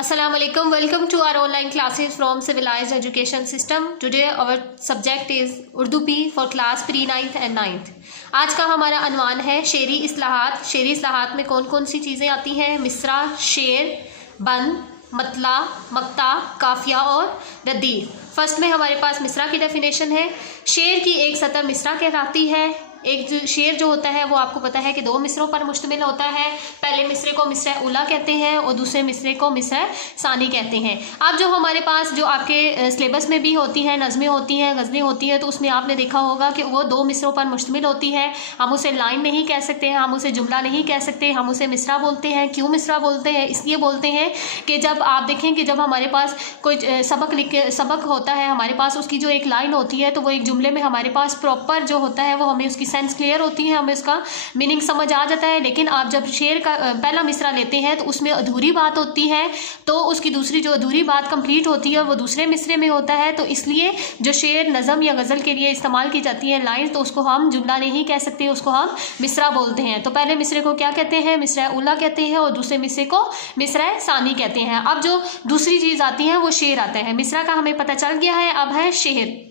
Assalamu alaikum. Welcome to our online classes from Civilized Education System. Today our subject is Urdu P for class pre-9th and 9th. आज का हमारा अनवान है शेरी इस्लाहात. शेरी इस्लाहात में कौन कौन सी चीज़ें आती हैं? मिसरा, शेर, बंद, मतला, मक्ता, काफिया और रदीफ. फर्स्ट में हमारे पास मिसरा की डेफिनेशन है. शेर की एक सतह मिसरा कहलाती है. एक शेर जो होता है वो आपको पता है कि दो मिसरों पर मुश्तमिल होता है. पहले मिसरे को मिसरा उला कहते हैं और दूसरे मिसरे को मिसरा सानी कहते हैं. अब जो हमारे पास जो आपके सिलेबस में भी होती हैं, नज़में होती हैं, गज़लें होती हैं, तो उसमें आपने देखा होगा कि वो दो मिसरों पर मुश्तमिल होती है. हम उसे लाइन नहीं कह सकते हैं, हम उसे जुमला नहीं कह सकते, हम उसे मिसरा बोलते हैं. क्यों मिसरा बोलते हैं? इसलिए बोलते हैं कि जब आप देखें कि जब हमारे पास कोई सबक होता है हमारे पास, उसकी जो एक लाइन होती है तो वो एक जुमले में हमारे पास प्रॉपर जो होता है वो हमें उसकी सेंस क्लियर होती है, हमें उसका मीनिंग समझ आ जाता है. लेकिन आप जब शेर का पहला मिसरा लेते हैं तो उसमें अधूरी बात होती है, तो उसकी दूसरी जो अधूरी बात कंप्लीट होती है वो दूसरे मिसरे में होता है. तो इसलिए जो शेर नज़म या गज़ल के लिए इस्तेमाल की जाती है लाइन, तो उसको हम जुमला नहीं कह सकते, उसको हम मिसरा बोलते हैं. तो पहले मिसरे को क्या कहते हैं? मिसरा उला कहते हैं और दूसरे मिसरे को मिसरा सानी कहते हैं. अब जो दूसरी चीज़ आती है वो शेर आता है. मिसरा का हमें पता चल गया है. अब है शेर.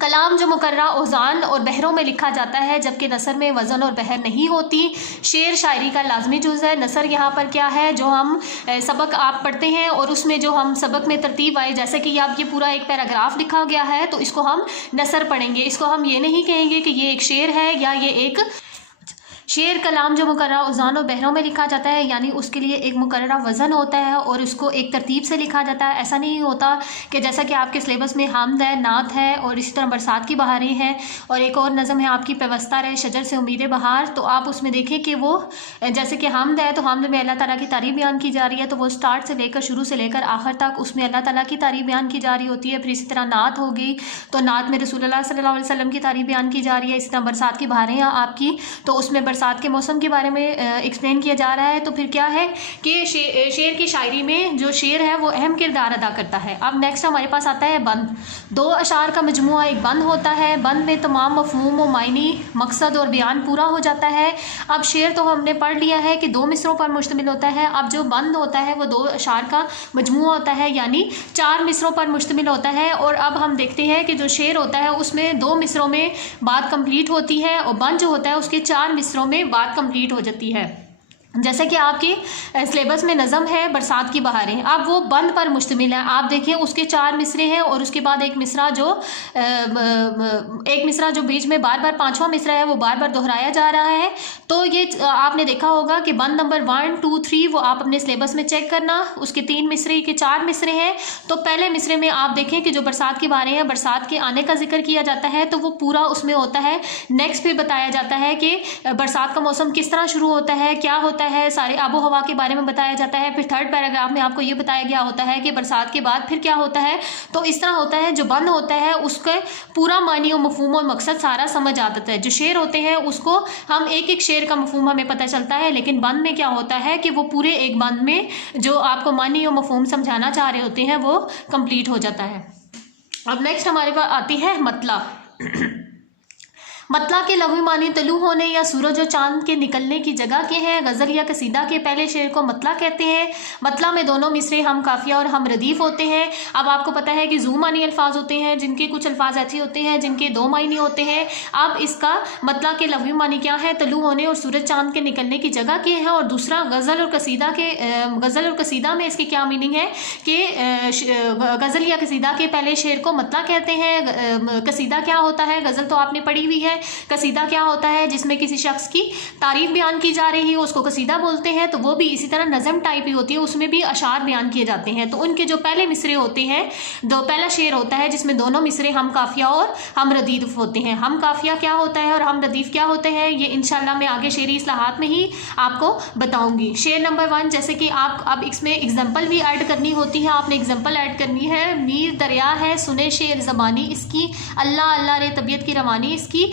कलाम जो मुकर्रा औज़ान और बहरों में लिखा जाता है, जबकि नसर में वज़न और बहर नहीं होती. शेर शायरी का लाजमी जुज़ है. नसर यहाँ पर क्या है? जो हम सबक आप पढ़ते हैं और उसमें जो हम सबक में तरतीब आए, जैसे कि आप ये पूरा एक पैराग्राफ लिखा गया है तो इसको हम नसर पढ़ेंगे. इसको हम ये नहीं कहेंगे कि ये एक शेर है या ये एक शेर. कलाम जो मुकर्रा औज़ान और बहरों में लिखा जाता है, यानी उसके लिए एक मुकर्रा वज़न होता है और उसको एक तरतीब से लिखा जाता है. ऐसा नहीं होता कि जैसा कि आपके सिलेबस में हामद है, नात है और इसी तरह बरसात की बहारें हैं और एक और नज़म है आपकी पेवस्ता रहे शजर से उम्मीद बहार. तो आप उसमें देखें कि वो जैसे कि हामद है तो हामद में अल्लाह ताला की तारीफ़ बयान की जा रही है, तो वो स्टार्ट से लेकर शुरू से लेकर आखिर तक उसमें अल्लाह ताला की तारीफ़ बयान की जा रही होती है. फिर इसी तरह नात होगी तो नात में रसूलुल्लाह सल्लल्लाहु अलैहि वसल्लम की तारीफ़ बयान की जा रही है. इसी तरह बरसात की बहारें हैं आपकी, तो उसमें बरसात के मौसम के बारे में एक्सप्लेन किया जा रहा है. तो फिर क्या है कि शेर की शायरी में जो शेर है वो अहम किरदार अदा करता है. अब नेक्स्ट हमारे पास आता है बंद. दो अशार का मजमुआ एक बंद होता है. बंद में तमाम मफहूम व मायनी, मकसद और बयान पूरा हो जाता है. अब शेर तो हमने पढ़ लिया है कि दो मिसरों पर मुश्तमिल होता है. अब जो बंद होता है वो दो अशार का मजमुआ होता है, यानी चार मिसरों पर मुश्तमिल होता है. और अब हम देखते हैं कि जो शेर होता है उसमें दो मिसरों में बात कंप्लीट होती है और बंद जो होता है उसके चार मिसरों में बात कंप्लीट हो जाती है. जैसे कि आपकी सिलेबस में नज़म है बरसात की बहारें, अब वो बंद पर मुश्तमिल है. आप देखिए उसके चार मिसरे हैं और उसके बाद एक मिसरा जो बीच में बार बार पांचवा मिसरा है वो बार बार दोहराया जा रहा है. तो ये आपने देखा होगा कि बंद नंबर 1, 2, 3 वो आप अपने सिलेबस में चेक करना. उसके तीन मिसरे के चार मिसरे हैं. तो पहले मिसरे में आप देखें कि जो बरसात की बहारें हैं, बरसात के आने का जिक्र किया जाता है, तो वो पूरा उसमें होता है. नेक्स्ट फिर बताया जाता है कि बरसात का मौसम किस तरह शुरू होता है, क्या होता है, सारे आबो हवा के बारे में बताया जाता है. फिर थर्ड पैराग्राफ में आपको ये बताया गया होता है कि बरसात के बाद फिर क्या होता है. तो इस तरह होता है. जो बंद होता है उसका पूरा मानी और मफहूम और मकसद सारा समझ आता है. जो शेर होते हैं उसको हम एक एक शेर का मफहूम हमें पता चलता है, लेकिन बंद में क्या होता है कि वो पूरे एक बंद में जो आपको मानी और मफहूम समझाना चाह रहे होते हैं वो कंप्लीट हो जाता है. अब नेक्स्ट हमारे पास आती है मतला. मतला के लफ्ज़ी मानी तलू होने या सूरज और चांद के निकलने की जगह के हैं. गज़ल या कसीदा के पहले शेर को मतला कहते हैं. मतला में दोनों मिसरे हम काफिया और हम रदीफ होते हैं. अब आपको पता है कि ज़ू मानी अल्फाज होते हैं, जिनके कुछ अल्फाज ऐसे होते हैं जिनके दो मायने होते हैं. अब इसका मतला के लफ्ज़ी मानी क्या है? तलू होने और सूरज चांद के निकलने की जगह के हैं. और दूसरा गज़ल और कसीदा में इसकी क्या मीनिंग है कि गज़ल या कसीदा के पहले शेर को मतला कहते हैं. कसीदा क्या होता है? गज़ल तो आपने पढ़ी हुई है. कसीदा क्या होता है? जिसमें किसी शख्स की तारीफ बयान की जा रही है उसको कसीदा बोलते हैं. तो वो भी इसी तरह नज़म टाइप ही होती है, उसमें भी अशार बयान किए जाते हैं. तो उनके जो पहले मिसरे होते हैं, पहला शेर होता है जिसमें दोनों मिसरे हम काफिया और हम रदीफ होते हैं. हम काफिया क्या होता है और हम रदीफ क्या होते हैं, ये इंशाल्लाह मैं आगे शेरी इस्लाहात में ही आपको बताऊंगी. शेर नंबर 1, जैसे कि आप अब इसमें एग्जाम्पल भी ऐड करनी होती है. आपने एग्जाम्पल ऐड करनी है. मीर दरिया है सुने शेर ज़बानी इसकी, अल्लाह अल्लाह रे तबीयत की रवानी इसकी.